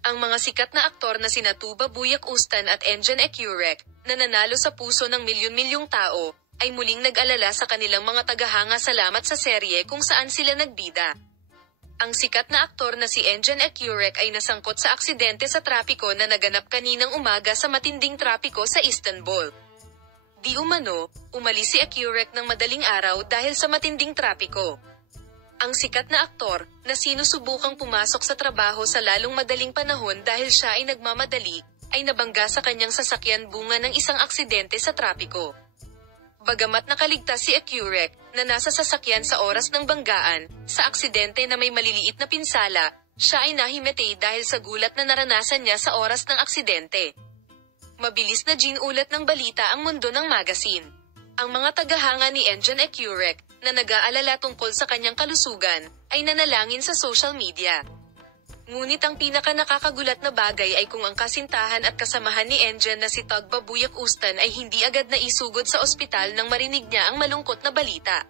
Ang mga sikat na aktor na sina Tuba Buyak Ustan at Enjan Ecurek, na nanalo sa puso ng milyon-milyong tao, ay muling nag-alala sa kanilang mga tagahanga salamat sa serye kung saan sila nagbida. Ang sikat na aktor na si Enjan Ecurek ay nasangkot sa aksidente sa trapiko na naganap kaninang umaga sa matinding trapiko sa Istanbul. Di umano, umalis si Ecurek ng madaling araw dahil sa matinding trapiko. Ang sikat na aktor, na sinusubukang pumasok sa trabaho sa lalong madaling panahon dahil siya ay nagmamadali, ay nabangga sa kanyang sasakyan bunga ng isang aksidente sa trapiko. Bagamat nakaligtas si Ecurek, na nasa sasakyan sa oras ng banggaan, sa aksidente na may maliliit na pinsala, siya ay nahimatay dahil sa gulat na naranasan niya sa oras ng aksidente. Mabilis na ginulat ng balita ang mundo ng magazine. Ang mga tagahanga ni Enjan Ecurek, na nag-aalala tungkol sa kanyang kalusugan, ay nanalangin sa social media. Ngunit ang pinaka-nakakagulat na bagay ay kung ang kasintahan at kasamahan ni Enjan na si Tuba Buyak Ustan ay hindi agad na isugod sa ospital nang marinig niya ang malungkot na balita.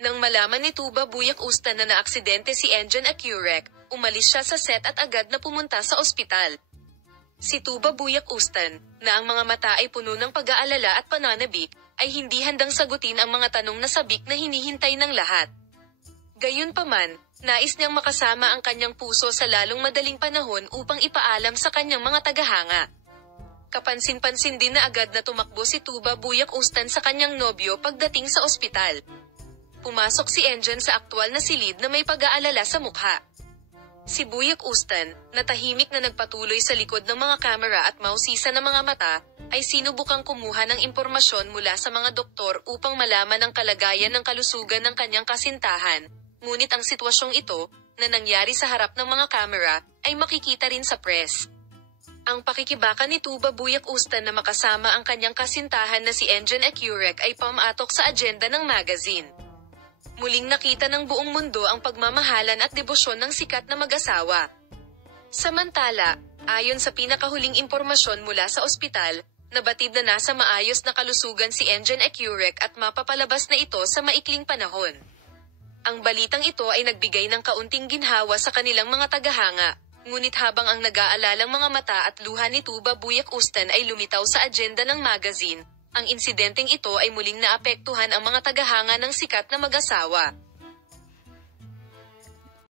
Nang malaman ni Tuba Buyak Ustan na naaksidente si Enjan Ecurek, umalis siya sa set at agad na pumunta sa ospital. Si Tuba Buyak Ustan, na ang mga mata ay puno ng pag-aalala at pananabik, ay hindi handang sagutin ang mga tanong na sabik na hinihintay ng lahat. Gayunpaman, nais niyang makasama ang kanyang puso sa lalong madaling panahon upang ipaalam sa kanyang mga tagahanga. Kapansin-pansin din na agad na tumakbo si Tuba Buyak Ustan sa kanyang nobyo pagdating sa ospital. Pumasok si Enjan sa aktwal na silid na may pag-aalala sa mukha. Si Buyak Ustan, na tahimik na nagpatuloy sa likod ng mga kamera at mausisa ng mga mata, ay sinubukang kumuha ng impormasyon mula sa mga doktor upang malaman ang kalagayan ng kalusugan ng kanyang kasintahan. Ngunit ang sitwasyong ito, na nangyari sa harap ng mga kamera, ay makikita rin sa press. Ang pakikibaka ni Tuba Buyak Ustan na makasama ang kanyang kasintahan na si Enjan Ecurek ay pamatok sa agenda ng magazine. Muling nakita ng buong mundo ang pagmamahalan at debosyon ng sikat na mag-asawa. Samantala, ayon sa pinakahuling impormasyon mula sa ospital, nabatid na nasa maayos na kalusugan si Enjan Ecurek at mapapalabas na ito sa maikling panahon. Ang balitang ito ay nagbigay ng kaunting ginhawa sa kanilang mga tagahanga, ngunit habang ang nag-aalalang mga mata at luha ni Tuba Buyak Ustan ay lumitaw sa agenda ng magazine, ang insidenteng ito ay muling naapektuhan ang mga tagahanga ng sikat na mag-asawa.